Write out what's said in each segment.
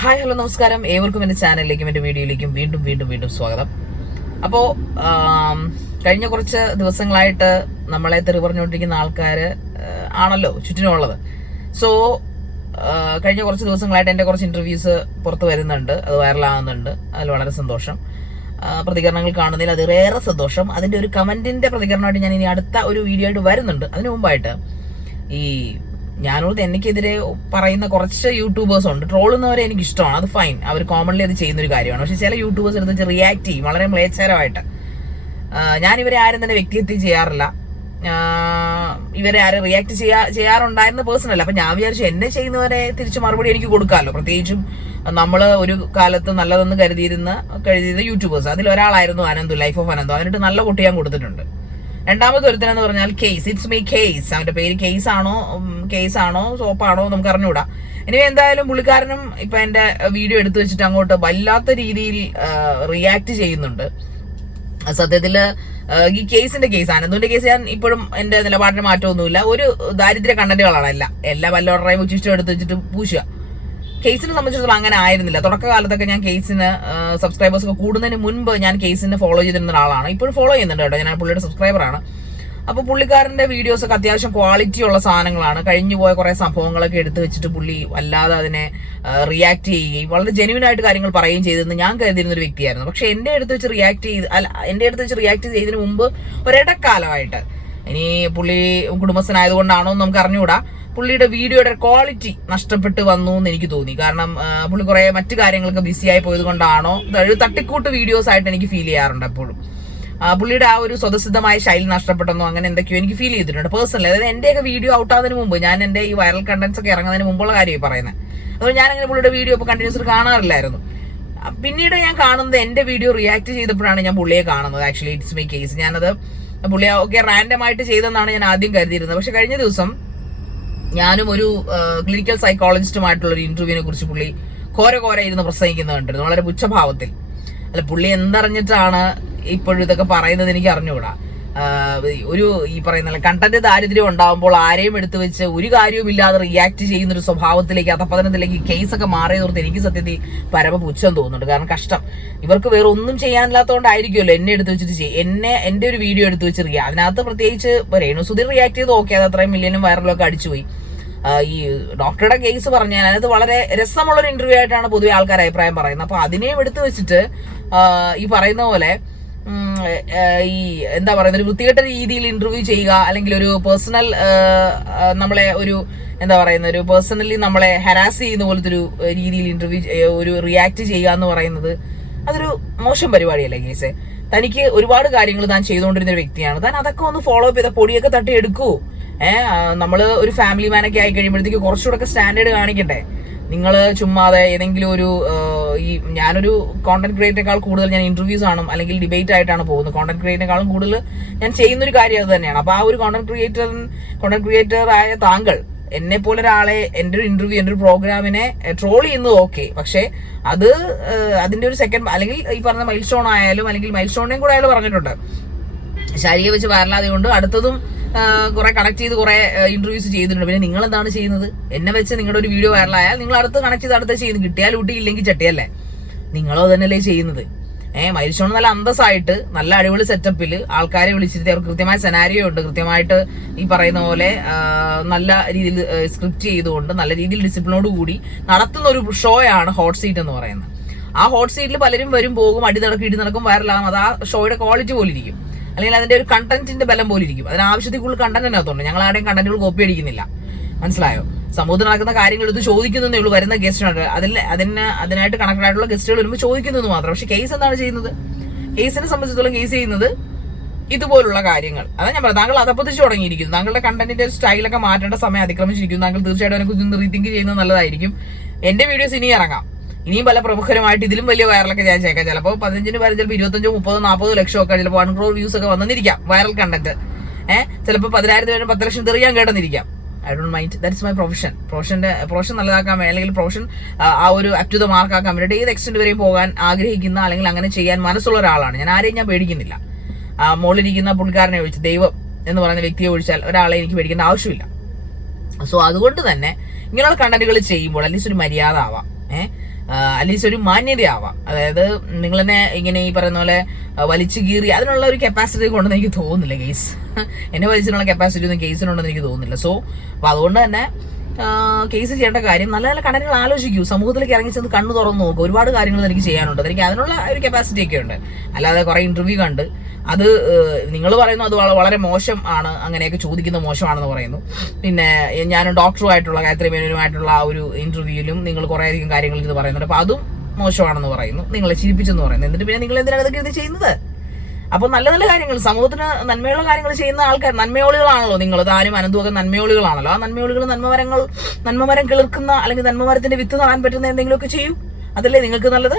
Hi hello നമസ്കാരം. ഏവർക്കും എൻ്റെ ചാനലിലേക്കും എൻ്റെ വീഡിയോയിലേക്കും വീണ്ടും സ്വാഗതം. അപ്പോൾ കഴിഞ്ഞ കുറച്ച് ദിവസങ്ങളായിട്ട് നമ്മളെ തെറി പറഞ്ഞുകൊണ്ടിരിക്കുന്ന ആൾക്കാർ ആണല്ലോ ചുറ്റിനുമുള്ളത്. സോ കഴിഞ്ഞ കുറച്ച് ദിവസങ്ങളായിട്ട് എൻ്റെ കുറച്ച് ഇൻ്റർവ്യൂസ് പുറത്ത് വരുന്നുണ്ട്, അത് വൈറലാകുന്നുണ്ട്. അതിൽ വളരെ സന്തോഷം. പ്രതികരണങ്ങൾ കാണുന്നതിൽ അതിലേറെ സന്തോഷം. അതിൻ്റെ ഒരു കമൻറ്റിൻ്റെ പ്രതികരണമായിട്ട് ഞാൻ ഇനി അടുത്ത ഒരു വീഡിയോ ആയിട്ട് വരുന്നുണ്ട്. അതിനു മുമ്പായിട്ട് ഈ ഞാനോട് എനിക്കെതിരെ പറയുന്ന കുറച്ച് യൂട്യൂബേഴ്സ് ഉണ്ട്. ട്രോളുന്നവരെ എനിക്ക് ഇഷ്ടമാണ്, അത് ഫൈൻ, അവർ കോമൺലി അത് ചെയ്യുന്നൊരു കാര്യമാണ്. പക്ഷെ ചില യൂട്യൂബേഴ്സ് എടുത്ത് റിയാക്ട് ചെയ്യും വളരെ മ്ലേച്ഛരമായിട്ട്. ഞാൻ ഇവരെ ആരും തന്നെ വ്യക്തിഹത്യ ചെയ്യാറില്ല, ഇവരെ ആരും റിയാക്ട് ചെയ്യാറുണ്ടായിരുന്ന പേഴ്സൺ അല്ല. അപ്പൊ ഞാൻ വിചാരിച്ചു എന്നെ ചെയ്യുന്നവരെ തിരിച്ചു മറുപടി എനിക്ക് കൊടുക്കാമല്ലോ. പ്രത്യേകിച്ചും നമ്മൾ ഒരു കാലത്ത് നല്ലതെന്ന് കരുതിയിരുന്ന യൂട്യൂബേഴ്സ്, അതിൽ ഒരാളായിരുന്നു അനന്തു, ലൈഫ് ഓഫ് അനന്തു. അതിനിട്ട് നല്ല കുട്ടി ഞാൻ കൊടുത്തിട്ടുണ്ട്. രണ്ടാമത്തെ ഒരുത്തനെന്ന് പറഞ്ഞാൽ കേസ്, ഇറ്റ്സ് മീ കേസ്. അവന്റെ പേര് കേസാണോ സോപ്പാണോ നമുക്ക് അറിഞ്ഞുകൂടാ. ഇനി എന്തായാലും പുള്ളിക്കാരനും ഇപ്പൊ എന്റെ വീഡിയോ എടുത്തു വെച്ചിട്ട് അങ്ങോട്ട് വല്ലാത്ത രീതിയിൽ റിയാക്ട് ചെയ്യുന്നുണ്ട്. സത്യത്തില് ഈ കേസിന്റെ കേസ്, അനന്തുവിന്റെ കേസ്, ഞാൻ ഇപ്പോഴും എന്റെ നിലപാടിന് മാറ്റമൊന്നുമില്ല. ഒരു ദാരിദ്ര്യ കണ്ടന്റുകളാണ് എല്ലാം വല്ലവരുടെയും ഉച്ചിഷ്ടം എടുത്ത് വെച്ചിട്ട് പൂശുക. കേസിനെ സംബന്ധിച്ചിടത്തോളം അങ്ങനെ ആയിരുന്നില്ല. തുടക്കകാലത്തൊക്കെ ഞാൻ കേസിന് സബ്സ്ക്രൈബേഴ്സ് ഒക്കെ കൂടുന്നതിന് മുൻപ് ഞാൻ കേസിനെ ഫോളോ ചെയ്തിരുന്ന ഒരാളാണ്. ഇപ്പോഴും ഫോളോ ചെയ്യുന്നുണ്ട് കേട്ടോ, ഞാൻ പുള്ളിയുടെ സബ്സ്ക്രൈബറാണ്. അപ്പോൾ പുള്ളിക്കാരന്റെ വീഡിയോസ് ഒക്കെ അത്യാവശ്യം ക്വാളിറ്റി ഉള്ള സാധനങ്ങളാണ്. കഴിഞ്ഞു പോയ കുറെ സംഭവങ്ങളൊക്കെ എടുത്തു വെച്ചിട്ട് പുള്ളി അല്ലാതെ അതിനെ റിയാക്ട് ചെയ്യുകയും വളരെ ജെന്യൂൻ ആയിട്ട് കാര്യങ്ങൾ പറയുകയും ചെയ്തെന്ന് ഞാൻ കരുതിയിരുന്ന ഒരു വ്യക്തിയായിരുന്നു. പക്ഷെ എന്റെ അടുത്ത് വെച്ച് റിയാക്ട് ചെയ്തതിന് മുമ്പ് ഒരിടക്കാലമായിട്ട്, ഇനി പുള്ളി കുടുംബസ്ഥനായതുകൊണ്ടാണോ എന്ന് നമുക്ക് അറിഞ്ഞുകൂടാ, പുള്ളിയുടെ വീഡിയോയുടെ ക്വാളിറ്റി നഷ്ടപ്പെട്ട് വന്നു എന്ന് എനിക്ക് തോന്നി. കാരണം പുള്ളി കുറെ മറ്റു കാര്യങ്ങളൊക്കെ ബിസിയായി പോയത് കൊണ്ടാണോ, തട്ടിക്കൂട്ട് വീഡിയോസ് ആയിട്ട് എനിക്ക് ഫീൽ ചെയ്യാറുണ്ട് എപ്പോഴും. പുള്ളിയുടെ ആ ഒരു സ്വതസിദ്ധമായ ശൈലി നഷ്ടപ്പെട്ടെന്നോ അങ്ങനെ എന്തൊക്കെയോ എനിക്ക് ഫീൽ ചെയ്തിട്ടുണ്ട് പേഴ്സണലി. അതായത് എന്റെയൊക്കെ വീഡിയോ ഔട്ടാകുന്നതിന് മുമ്പ്, ഞാൻ എന്റെ ഈ വൈറൽ കണ്ടന്റ്സ് ഒക്കെ ഇറങ്ങുന്നതിന് മുമ്പുള്ള കാര്യമായി പറയുന്നത്. അതുകൊണ്ട് ഞാൻ അങ്ങനെ പുള്ളിയുടെ വീഡിയോ ഇപ്പോൾ കണ്ടിന്യൂസ് കാണാറില്ലായിരുന്നു. പിന്നീട് ഞാൻ കാണുന്നത് എന്റെ വീഡിയോ റിയാക്ട് ചെയ്തപ്പോഴാണ് ഞാൻ പുള്ളിയെ കാണുന്നത്. ആക്ച്വലി ഇറ്റ്സ് മൈ കേസ്, ഞാനത് പുള്ളിയെ ഒക്കെ റാൻഡം ആയിട്ട് ചെയ്തെന്നാണ് ഞാൻ ആദ്യം കരുതിയിരുന്നത്. പക്ഷെ കഴിഞ്ഞ ദിവസം ഞാനും ഒരു ക്ലിനിക്കൽ സൈക്കോളജിസ്റ്റുമായിട്ടുള്ള ഒരു ഇന്റർവ്യൂവിനെ കുറിച്ച് പുള്ളി ഘോര ഇരുന്ന് പ്രസംഗിക്കുന്നത് കണ്ടിരുന്നു, വളരെ പുച്ഛഭാവത്തിൽ. അല്ല, പുള്ളി എന്തറിഞ്ഞിട്ടാണ് ഇപ്പോഴും ഇതൊക്കെ പറയുന്നത് എനിക്ക് അറിഞ്ഞുകൂടാ. ഒരു ഈ പറയുന്ന കണ്ടന്റ് ദാരിദ്ര്യം ഉണ്ടാകുമ്പോൾ ആരെയും എടുത്തു വെച്ച് ഒരു കാര്യവും ഇല്ലാതെ റിയാക്ട് ചെയ്യുന്ന ഒരു സ്വഭാവത്തിലേക്ക്, അധപ്പതനത്തിലേക്ക് കേസൊക്കെ മാറിയതോർത്ത് എനിക്ക് സത്യത്തിൽ പരമ പുച്ഛം തോന്നുന്നുണ്ട്. കാരണം കഷ്ടം, ഇവർക്ക് വേറെ ഒന്നും ചെയ്യാനില്ലാത്തതുകൊണ്ടായിരിക്കുമല്ലോ എന്നെ എടുത്ത് വെച്ചിട്ട് എന്റെ ഒരു വീഡിയോ എടുത്ത് വെച്ച് അതിനകത്ത് പ്രത്യേകിച്ച് രേണു സുധീർ റിയാക്ട് ചെയ്ത് ഓക്കെ, അത് അത്രയും മില്യനും വൈറലൊക്കെ അടിച്ചുപോയി. ഈ ഡോക്ടറുടെ കേസ് പറഞ്ഞാൽ അതിനകത്ത് വളരെ രസമുള്ളൊരു ഇന്റർവ്യൂ ആയിട്ടാണ് പൊതുവെ ആൾക്കാർ അഭിപ്രായം പറയുന്നത്. അപ്പൊ അതിനെയും എടുത്തു വെച്ചിട്ട് ഈ പറയുന്ന പോലെ ഈ എന്താ പറയുന്നത്, ഒരു വൃത്തികെട്ട രീതിയിൽ ഇന്റർവ്യൂ ചെയ്യുക, അല്ലെങ്കിൽ ഒരു പേഴ്സണൽ നമ്മളെ ഒരു എന്താ പറയുന്ന ഒരു പേഴ്സണലി നമ്മളെ ഹരാസ് ചെയ്യുന്ന പോലത്തെ ഒരു രീതിയിൽ ഒരു റിയാക്ട് ചെയ്യുക എന്ന് പറയുന്നത് അതൊരു മോശം പരിപാടിയല്ലേ കേസ്. തനിക്ക് ഒരുപാട് കാര്യങ്ങൾ താൻ ചെയ്തുകൊണ്ടിരുന്ന ഒരു വ്യക്തിയാണ്. താൻ അതൊക്കെ ഒന്ന് ഫോളോ അപ്പ് ചെയ്ത പൊടിയൊക്കെ തട്ടി എടുക്കൂ. നമ്മള് ഒരു ഫാമിലി മാനൊക്കെ ആയി കഴിയുമ്പോഴത്തേക്ക് കുറച്ചുകൂടെ സ്റ്റാൻഡേർഡ് കാണിക്കട്ടെ. നിങ്ങൾ ചുമ്മാതെ ഏതെങ്കിലും ഒരു ഞാനൊരു കോണ്ടന്റ് ക്രിയേറ്ററിനേക്കാൾ കൂടുതൽ ഞാൻ ഇന്റർവ്യൂസ് ആണ് അല്ലെങ്കിൽ ഡിബേറ്റ് ആയിട്ടാണ് പോകുന്നത്. കോണ്ടന്റ് ക്രിയേറ്ററിനേക്കാളും കൂടുതൽ ഞാൻ ചെയ്യുന്നൊരു കാര്യം അത് തന്നെയാണ്. അപ്പൊ ആ ഒരു കോണ്ടന്റ് ക്രിയേറ്റർ ആയ താങ്കൾ എന്നെ പോലെ ഒരാളെ എന്റെ ഒരു ഇന്റർവ്യൂ, എന്റെ ഒരു പ്രോഗ്രാമിനെ ട്രോൾ ചെയ്യുന്നത് ഓക്കെ. പക്ഷെ അത് അതിന്റെ ഒരു സെക്കൻഡ്, അല്ലെങ്കിൽ ഈ പറഞ്ഞ മൈൽ സ്റ്റോൺ ആയാലും, അല്ലെങ്കിൽ മൈൽ സ്റ്റോണിനെയും കൂടെ അയാൾ പറഞ്ഞിട്ടുണ്ട് ശാരിയെ വെച്ച് വൈറലാതെ കൊണ്ട് അടുത്തതും കുറെ കണക്ട് ചെയ്ത് കുറെ ഇന്റർവ്യൂസ് ചെയ്തിട്ടുണ്ട്. പിന്നെ നിങ്ങൾ എന്താണ് ചെയ്യുന്നത്? എന്നെ വെച്ച് നിങ്ങളുടെ ഒരു വീഡിയോ വൈറലായാൽ നിങ്ങൾ അടുത്ത് കണക്ട് ചെയ്ത് അടുത്ത് ചെയ്യുന്നു. കിട്ടിയാൽ ഊട്ടി, ഇല്ലെങ്കിൽ ചട്ടിയല്ലേ? നിങ്ങളോ തന്നെയല്ലേ ചെയ്യുന്നത്? മൈൽ സ്റ്റോൺ നല്ല അന്തസ്സായിട്ട് നല്ല അടിപൊളി സെറ്റപ്പിൽ ആൾക്കാരെ വിളിച്ചിട്ട് അവർക്ക് കൃത്യമായ സെനാരിയോ ഉണ്ട്, കൃത്യമായിട്ട് ഈ പറയുന്ന പോലെ നല്ല രീതിയിൽ സ്ക്രിപ്റ്റ് ചെയ്തുകൊണ്ട് നല്ല രീതിയിൽ ഡിസിപ്ലിനോട് കൂടി നടത്തുന്ന ഒരു ഷോയാണ് ഹോട്ട് സീറ്റ് എന്ന് പറയുന്നത്. ആ ഹോട്ട് സീറ്റിൽ പലരും വരും പോകും, അടി നടക്കും, ഇടി നടക്കും, വൈറലാകും. അത് ആ ഷോയുടെ ക്വാളിറ്റി പോലെ ഇരിക്കും, അല്ലെങ്കിൽ അതിന്റെ ഒരു കണ്ടന്റിന്റെ ബലം പോലെ ഇരിക്കും. അതിന് ആവശ്യത്തിൽ കൂടുതൽ കണ്ടന്റ് അതിനകത്തുണ്ട്. ഞങ്ങൾ ആരുടെയും കണ്ടന്റുകൾ കോപ്പി അടിക്കുന്നില്ല, മനസ്സിലായോ? സമൂഹത്തിൽ നടക്കുന്ന കാര്യങ്ങൾ എടുത്ത് ചോദിക്കുന്നതേ ഉള്ളൂ. വരുന്ന ഗസ്റ്റിനോട് അതിനായിട്ട് കണക്റ്റഡ് ആയിട്ടുള്ള ഗസ്റ്റുകൾ വരുമ്പോൾ ചോദിക്കുന്നത് മാത്രം. പക്ഷെ കേസ് എന്താണ് ചെയ്യുന്നത്? കേസിനെ സംബന്ധിച്ചിടത്തോളം കേസ് ചെയ്യുന്നത് ഇതുപോലുള്ള കാര്യങ്ങൾ. അതാ ഞാൻ പറയാം, താങ്കൾ അതപ്പതിച്ചു തുടങ്ങിയിരിക്കുന്നു. താങ്കളുടെ കണ്ടന്റിന്റെ സ്റ്റൈലൊക്കെ മാറ്റേണ്ട സമയം അതിക്രമിച്ചിരിക്കുന്നു. താങ്കൾ തീർച്ചയായിട്ടും അതിനെക്കുറിച്ച് റീതിങ്ക് ചെയ്യുന്നത് നല്ലതായിരിക്കും. എന്റെ വീഡിയോസ് ഇനി ഇറങ്ങാം, ഇനിയും പല പ്രമുഖരുമായിട്ട് ഇതിലും വലിയ വൈറലൊക്കെ ഞാൻ ചേക്കാം. ചിലപ്പോൾ 15 പേര്, ചിലപ്പോൾ 25, 30, 40 ലക്ഷം ഒക്കെ, ചിലപ്പോൾ 1 crore വ്യൂസ് ഒക്കെ വന്നിരിക്കാം വൈറൽ കണ്ടന്റ്. ചിലപ്പോൾ 10,000 പേരും 10 ലക്ഷം തെറിയാൻ കേട്ടെന്നിരിക്കാം. I don't mind, that's my profession. Profession നല്ലതാക്കാൻ വേണ്ടി, അല്ലെങ്കിൽ പ്രൊഫഷൻ ആ ഒരു അപ് ടു ദ മാർക്ക് ആക്കാൻ വേണ്ടിയിട്ട് ഏത് എക്സ്റ്റെന്റ് വരെയും പോകാൻ ആഗ്രഹിക്കുന്ന, അല്ലെങ്കിൽ അങ്ങനെ ചെയ്യാൻ മനസ്സുള്ള ഒരാളാണ് ഞാൻ. ആരെയും ഞാൻ പേടിക്കുന്നില്ല. മുകളിലിരിക്കുന്ന പുള്ളിക്കാരനെ ഒഴിച്ച്, ദൈവം എന്ന് പറയുന്ന വ്യക്തിയെ ഒഴിച്ചാൽ ഒരാളെ എനിക്ക് പേടിക്കേണ്ട ആവശ്യമില്ല. സോ അതുകൊണ്ട് തന്നെ ഇങ്ങനെയുള്ള കണ്ടന്റുകൾ ചെയ്യുമ്പോൾ അറ്റ്ലീസ്റ്റ് ഒരു മര്യാദ ആവാം. അറ്റ്ലീസ്റ്റ് ഒരു മാന്യതയാവാം. അതായത് നിങ്ങൾ തന്നെ ഇങ്ങനെ ഈ പറയുന്ന പോലെ വലിച്ചു കീറി അതിനുള്ള ഒരു കപ്പാസിറ്റി കൊണ്ടെന്ന് എനിക്ക് തോന്നുന്നില്ല കേസ്. എന്നെ വലിച്ചിട്ടുള്ള കപ്പാസിറ്റി ഒന്നും കേസിനുണ്ടെന്ന് എനിക്ക് തോന്നുന്നില്ല. സോ അപ്പോൾ അതുകൊണ്ട് തന്നെ കേസ് ചെയ്യേണ്ട കാര്യം നല്ല നല്ല കണ്ടന്റുകൾ ആലോചിക്കൂ, സമൂഹത്തിലേക്ക് ഇറങ്ങി ചെന്ന് കണ്ണു തുറന്ന് നോക്കുക. ഒരുപാട് കാര്യങ്ങൾ എനിക്ക് ചെയ്യാനുണ്ട്, എനിക്ക് അതിനുള്ള ഒരു കപ്പാസിറ്റി ഒക്കെ ഉണ്ട്. അല്ലാതെ കുറേ ഇന്റർവ്യൂ കണ്ട് അത് നിങ്ങൾ പറയുന്നു അത് വളരെ മോശം ആണ്, അങ്ങനെയൊക്കെ ചോദിക്കുന്നത് മോശമാണെന്ന് പറയുന്നു. പിന്നെ ഞാനും ഡോക്ടറുമായിട്ടുള്ള ഗായത്രി മേനോനുമായിട്ടുള്ള ആ ഒരു ഇന്റർവ്യൂവിലും നിങ്ങൾ കുറേയധികം കാര്യങ്ങൾ ഇത് പറയുന്നുണ്ട്. അപ്പോൾ അതും മോശമാണെന്ന് പറയുന്നു, നിങ്ങളെ ചിരിപ്പിച്ചെന്ന് പറയുന്നു. എന്നിട്ട് പിന്നെ നിങ്ങൾ എന്തിനാണ് ഇതൊക്കെ ഇത് ചെയ്യുന്നത്? അപ്പോൾ നല്ല നല്ല കാര്യങ്ങൾ, സമൂഹത്തിന് നന്മയുള്ള കാര്യങ്ങൾ ചെയ്യുന്ന ആൾക്കാർ നന്മയോളികളാണല്ലോ നിങ്ങൾ. താനും അനന്തുമൊക്കെ നന്മയോളികളാണല്ലോ. ആ നന്മയോളികൾ നന്മമരം കിളിർക്കുന്ന അല്ലെങ്കിൽ നന്മമരത്തിന്റെ വിത്ത് നടാൻ പറ്റുന്ന എന്തെങ്കിലുമൊക്കെ ചെയ്യൂ. അതല്ലേ നിങ്ങൾക്ക് നല്ലത്.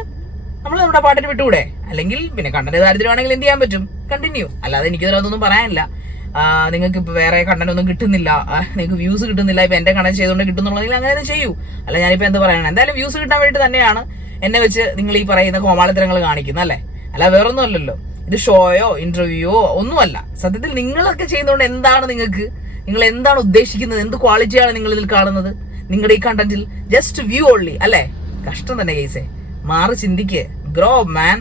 നമ്മൾ നമ്മുടെ പാട്ടിന് വിട്ടുകൂടെ? അല്ലെങ്കിൽ പിന്നെ കണ്ടന്റ് ദാരിദ്ര്യമാണെങ്കിൽ എന്ത് ചെയ്യാൻ പറ്റും? കണ്ടിന്യൂ. അല്ലാതെ എനിക്കതൊന്നും പറയാനില്ല. നിങ്ങൾക്ക് ഇപ്പോൾ വേറെ കണ്ടന്റ് ഒന്നും കിട്ടുന്നില്ല, നിങ്ങൾക്ക് വ്യൂസ് കിട്ടുന്നില്ല, ഇപ്പം എൻ്റെ കണ്ടന്റ് ചെയ്തുകൊണ്ട് കിട്ടുന്നുണ്ടെങ്കിൽ അങ്ങനെ ചെയ്യൂ. അല്ല ഞാനിപ്പോൾ എന്ത് പറയണം, എന്തായാലും വ്യൂസ് കിട്ടാൻ വേണ്ടി തന്നെയാണ് എന്നെ വെച്ച് നിങ്ങൾ ഈ പറയുന്ന കോമാളിത്തരങ്ങൾ കാണിക്കുന്നത് അല്ലേ? അല്ല വേറൊന്നും അല്ലല്ലോ. ഇത് ഷോയോ ഇന്റർവ്യൂയോ ഒന്നുമല്ല. സത്യത്തിൽ നിങ്ങളൊക്കെ ചെയ്യുന്നതുകൊണ്ട് എന്താണ് നിങ്ങൾ എന്താണ് ഉദ്ദേശിക്കുന്നത്? എന്ത് ക്വാളിറ്റിയാണ് നിങ്ങൾ ഇതിൽ കാണുന്നത് നിങ്ങളുടെ ഈ കണ്ടന്റിൽ? ജസ്റ്റ് വ്യൂ ഓൺലി അല്ലേ? കഷ്ടം തന്നെ കേസേ. മാറി ചിന്തിക്കേ. ഗ്രോ മാൻ.